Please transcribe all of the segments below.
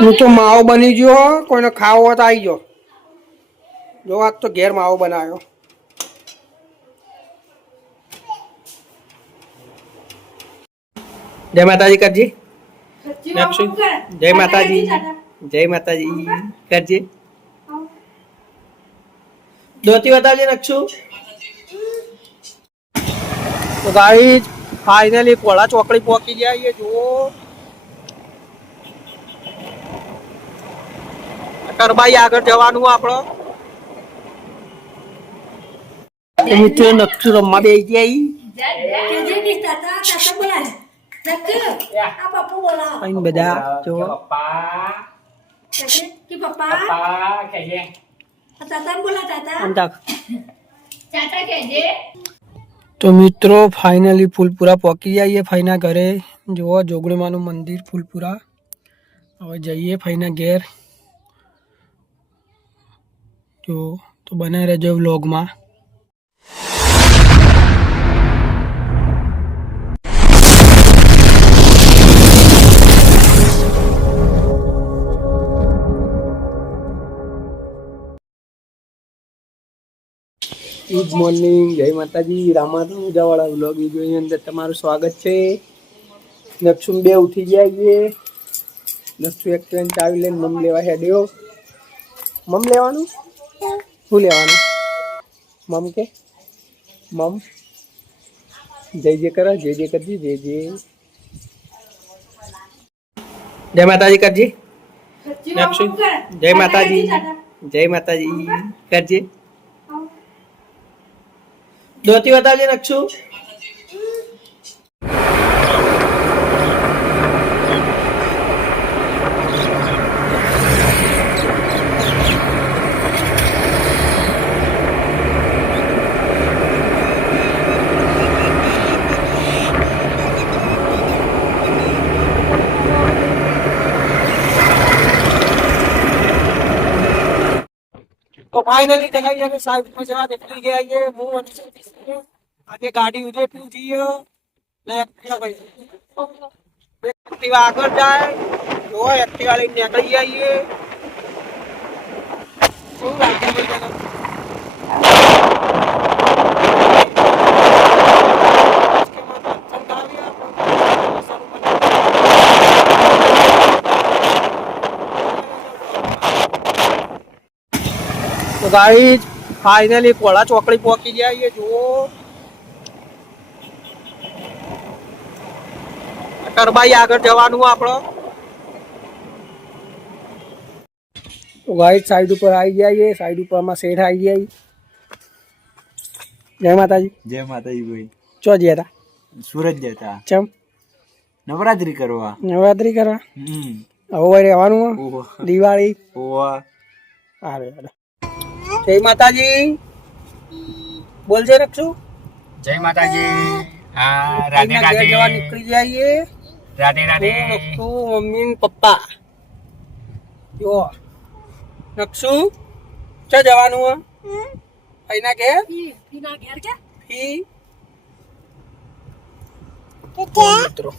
હું તો માવો બની ગયો, કોઈને ખાવો હોય તો આવી ગયો. જો આજ તો ઘેર માવો બનાવ્યો. જય માતાજી કરજી. જય માતાજી. જય માતાજી કરજી. દોતી બતાવજે નક્ષુ. તો ગાઈસ ફાઇનલી પોળા ચોકડી પહોંચી ગયા. જુઓ ટરબાઈ આગળ જવાનું આપણો. મિત્રો નક્ષુ રમવા બેસી ગયા. બધા જો તો મિત્રો ફાઇનલી ફૂલપુરા પહોંચી જઈએ ફઈના ઘરે. જુઓ જોગણીમાનું મંદિર ફૂલપુરા. હવે જઈએ ફઈના ઘેર. જો તો બનાવી રહેજો વ્લોગમાં. ગુડ મોર્નિંગ, જય માતાજી. રામાનું ઉજાવાળા વ્લોગ વિડીયોની અંદર તમારું સ્વાગત છે. નક્ષુ બે ઉઠી ગયા છીએ. નક્ષુ એક ટ્રેન ચાવી લઈને મમ લેવા હેડ્યો. મમ લેવાનું? શું લેવાનું? મમ કે મમ જય જય કરો. જય જય કરજી. જય જય. જય માતાજી કરજી. નક્ષુ જય માતાજી. જય માતાજી કરજી. દોતી બતાવજે નક્ષુ. तो फाइनली देखा जाए साइड में जगह निकल गया ये मुंह आगे गाड़ी उदयपुर जी एक्टिवा आकर जाए तो एक्टिवा लेके निकल जाइए. तो गाइस फाइनली पोला ચોકડી પહોંચી ગયા. જુઓ ટરબાઈ આગળ જવાનું આપણો. તો ગાઈસ સાઈડ ઉપર આવી ગયા. સાઈડ ઉપર માં શેઠ આવી ગયા. જય માતાજી. જય માતાજી ભાઈ. ચો ગયા હતા? સુરત જતા. ચમ? નવરાત્રી કરવા. નવરાત્રી કરવા. હવે રહેવાનું દિવાળી. ઓવા અરે જય માતાજી. બોલજે નક્ષુ. જય માતાજી. હા રાધે રાધે. જવા નીકળી જઈએ. રાધે રાધે. નક્ષુ મમ્મી ને પપ્પા. જો નક્ષુ ચો જવાનું? ફઈના ઘેર. ફીના ઘેર કે ફી મિત્રો.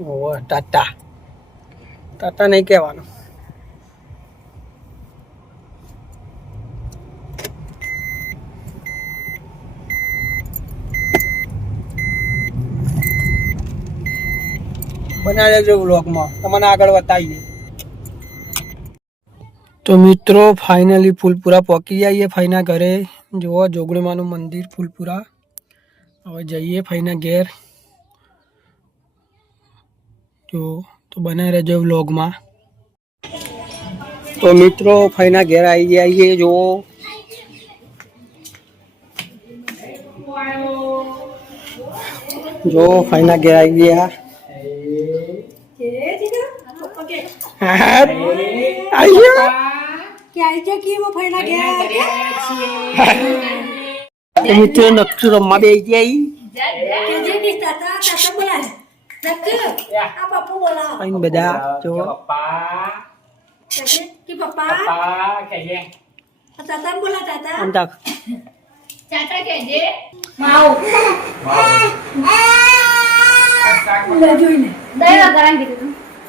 ઓ ટાટા ટાટા નહીં કહેવાનું. બનાવી લેજો વ્લોગમાં, તમને આગળ બતાવીએ. તો મિત્રો ફાઇનલી ફૂલપુરા પહોંચી જઈએ ફઈના ઘરે. જુઓ જોગણીમાનું મંદિર ફૂલપુરા. હવે જઈએ ફઈના ઘેર. જો તો બનાવી રહેજો વ્લોગમાં. તો મિત્રો ફઈના ઘેર આવી જઈએ. જુઓ જો ફઈના ઘેર આવી ગયા. મિત્રો નક્ષુ રમવા બેસી ગયા. બધા જો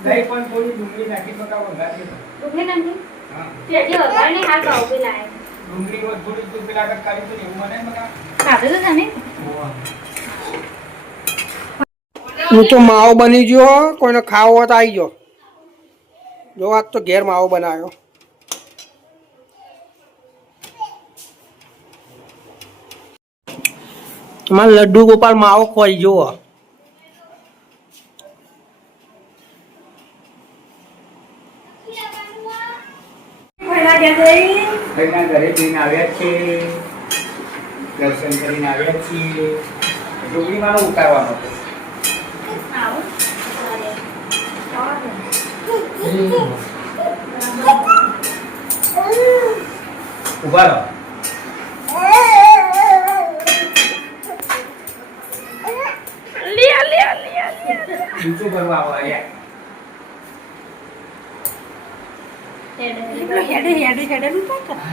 દહીં પણ થોડી ડુંગળી નાખી તો કાં વઘારીએ તો. ડુંગળી નાખી હા. તે હજી વઘાર નહીં હાલ ભાવ બી લાય ડુંગળી હોય થોડી તો પેલા આગળ કાઢી તો એવું મને બકા. ખાધું તો તમે હું તો માવો બની ગયો કોઈને ખાવો હોય તો આવી ગયો જો આજ તો ઘેર માવો બનાવ્યો મારા લડ્ડુ ગોપાલ માવો ખોઈ જુઓ ભાઈના ઘરે જઈને આવ્યા છે, દર્શન કરીને આવ્યા છીએ. ડુંગળી મારો ઉતારવાનો હતો. ઉભા રહો. ઊંચું કરવા આવો અહીંયા.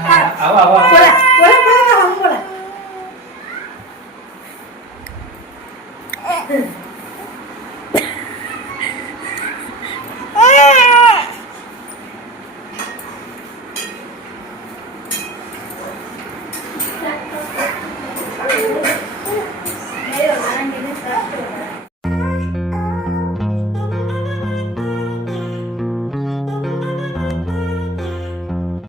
હા, આવો આવો આવો.